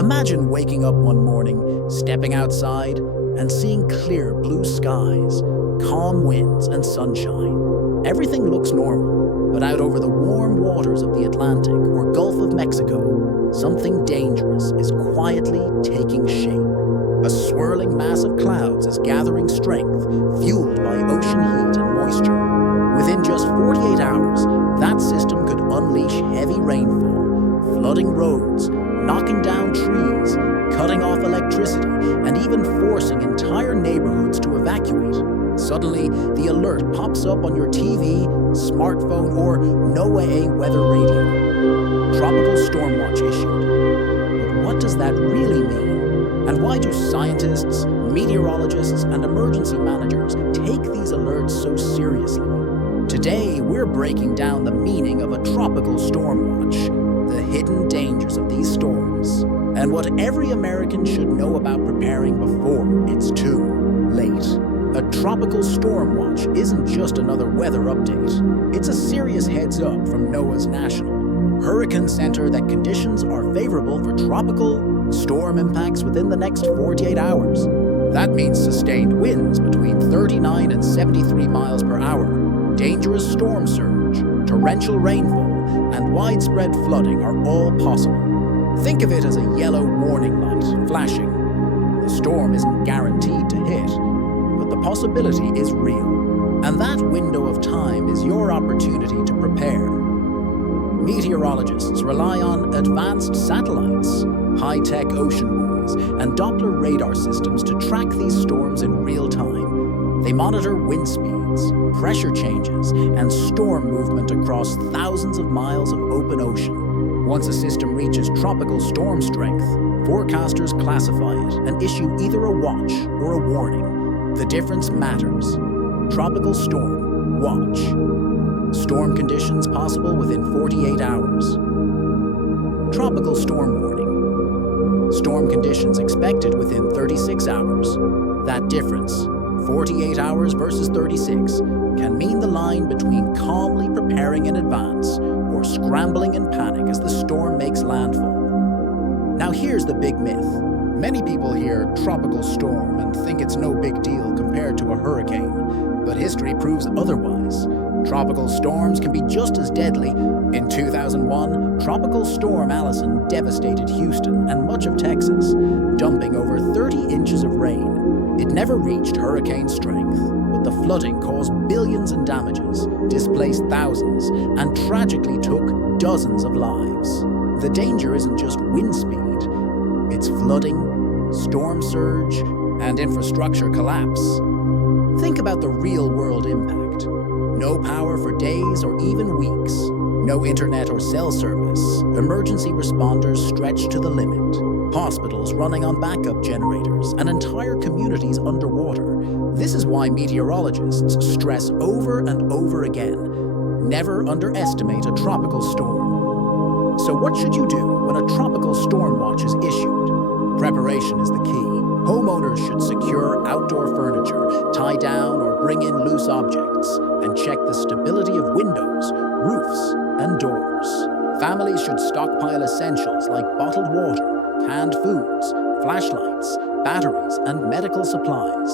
Imagine waking up one morning, stepping outside, and seeing clear blue skies, calm winds, and sunshine. Everything looks normal, but out over the warm waters of the Atlantic or Gulf of Mexico, something dangerous is quietly taking shape. A swirling mass of clouds is gathering strength, fueled by ocean heat and moisture. Within just 48 hours, that system could unleash heavy rainfall, flooding roads, knocking down trees, cutting off electricity, and even forcing entire neighborhoods to evacuate. Suddenly, the alert pops up on your TV, smartphone, or NOAA weather radio. Tropical storm watch issued. But what does that really mean? And why do scientists, meteorologists, and emergency managers take these alerts so seriously? Today, we're breaking down the meaning of a tropical storm watch, the hidden dangers of these storms, and what every American should know about preparing before it's too late. A tropical storm watch isn't just another weather update. It's a serious heads up from NOAA's National Hurricane Center that conditions are favorable for tropical storm impacts within the next 48 hours. That means sustained winds between 39 and 73 miles per hour, dangerous storm surge, torrential rainfall, and widespread flooding are all possible. Think of it as a yellow warning light flashing. The storm isn't guaranteed to hit, but the possibility is real. And that window of time is your opportunity to prepare. Meteorologists rely on advanced satellites, high-tech ocean buoys, and Doppler radar systems to track these storms in real time. They monitor wind speeds, pressure changes, and storm movement across thousands of miles of open ocean. Once a system reaches tropical storm strength, forecasters classify it and issue either a watch or a warning. The difference matters. Tropical storm watch. Storm conditions possible within 48 hours. Tropical storm warning. Storm conditions expected within 36 hours. That difference, 48 hours versus 36, can mean the line between calmly preparing in advance or scrambling in panic as the storm makes landfall. Now here's the big myth. Many people hear tropical storm and think it's no big deal compared to a hurricane, but history proves otherwise. Tropical storms can be just as deadly. In 2001, Tropical Storm Allison devastated Houston and much of Texas, dumping over 30 inches of rain. It never reached hurricane strength, but the flooding caused billions in damages, displaced thousands, and tragically took dozens of lives. The danger isn't just wind speed, it's flooding, storm surge, and infrastructure collapse. Think about the real-world impact. No power for days or even weeks. No internet or cell service. Emergency responders stretched to the limit. Hospitals running on backup generators and entire communities underwater. This is why meteorologists stress over and over again, never underestimate a tropical storm. So what should you do when a tropical storm watch is issued? Preparation is the key. Homeowners should secure outdoor furniture, tie down or bring in loose objects, and check the stability of windows, roofs, and doors. Families should stockpile essentials like bottled water, canned foods, flashlights, batteries, and medical supplies.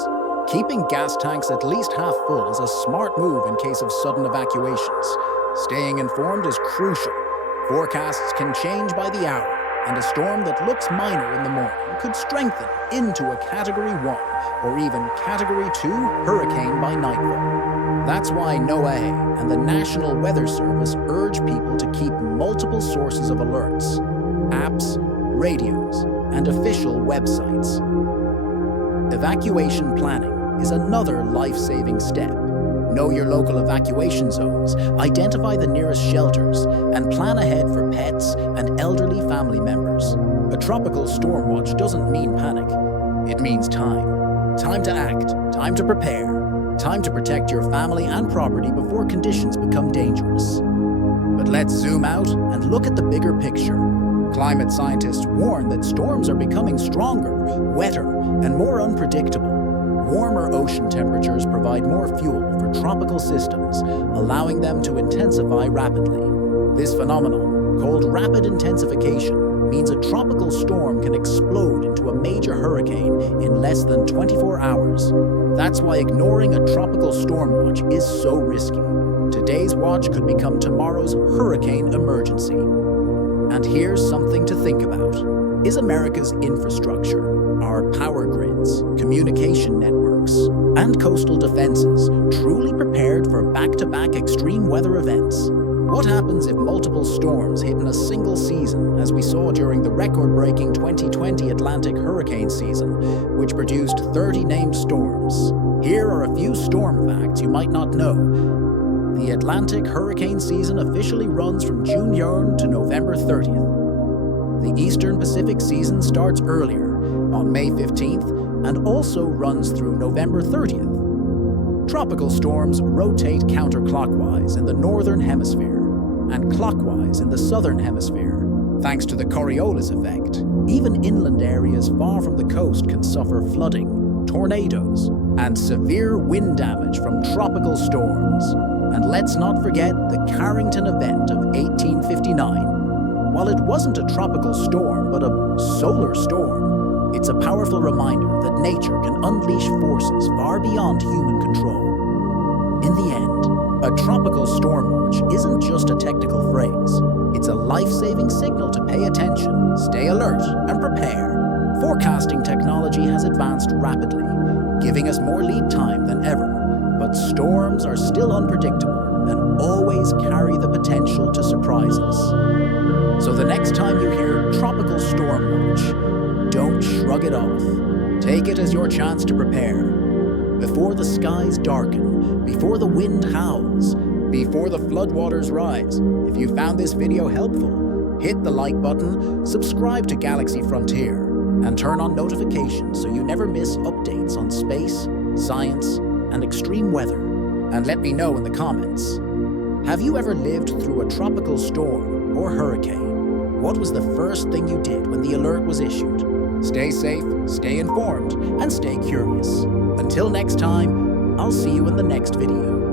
Keeping gas tanks at least half full is a smart move in case of sudden evacuations. Staying informed is crucial. Forecasts can change by the hour, and a storm that looks minor in the morning could strengthen into a Category 1 or even Category 2 hurricane by nightfall. That's why NOAA and the National Weather Service urge people to keep multiple sources of alerts, apps, radios, and official websites. Evacuation planning is another life-saving step. Know your local evacuation zones, identify the nearest shelters, and plan ahead for pets and elderly family members. A tropical storm watch doesn't mean panic. It means time. Time to act, time to prepare, time to protect your family and property before conditions become dangerous. But let's zoom out and look at the bigger picture. Climate scientists warn that storms are becoming stronger, wetter, and more unpredictable. Warmer ocean temperatures provide more fuel for tropical systems, allowing them to intensify rapidly. This phenomenon, called rapid intensification, means a tropical storm can explode into a major hurricane in less than 24 hours. That's why ignoring a tropical storm watch is so risky. Today's watch could become tomorrow's hurricane emergency. And here's something to think about. Is America's infrastructure, our power grids, communication networks, and coastal defenses truly prepared for back-to-back extreme weather events? What happens if multiple storms hit in a single season, as we saw during the record-breaking 2020 Atlantic hurricane season, which produced 30 named storms? Here are a few storm facts you might not know. The Atlantic hurricane season officially runs from June 3rd to November 30th. The Eastern Pacific season starts earlier, on May 15th, and also runs through November 30th. Tropical storms rotate counterclockwise in the northern hemisphere and clockwise in the southern hemisphere. Thanks to the Coriolis effect, even inland areas far from the coast can suffer flooding, tornadoes, and severe wind damage from tropical storms. And let's not forget the Carrington event of 1859. While it wasn't a tropical storm, but a solar storm, it's a powerful reminder that nature can unleash forces far beyond human control. In the end, a tropical storm watch isn't just a technical phrase. It's a life-saving signal to pay attention, stay alert, and prepare. Forecasting technology has advanced rapidly, giving us more lead time than ever, but storms are still unpredictable and always carry the potential to surprise us. So the next time you hear tropical storm watch, don't shrug it off. Take it as your chance to prepare. Before the skies darken, before the wind howls, before the floodwaters rise, if you found this video helpful, hit the like button, subscribe to Galaxy Frontier, and turn on notifications so you never miss updates on space, science, and extreme weather. And let me know in the comments. Have you ever lived through a tropical storm or hurricane? What was the first thing you did when the alert was issued? Stay safe, stay informed, and stay curious. Until next time, I'll see you in the next video.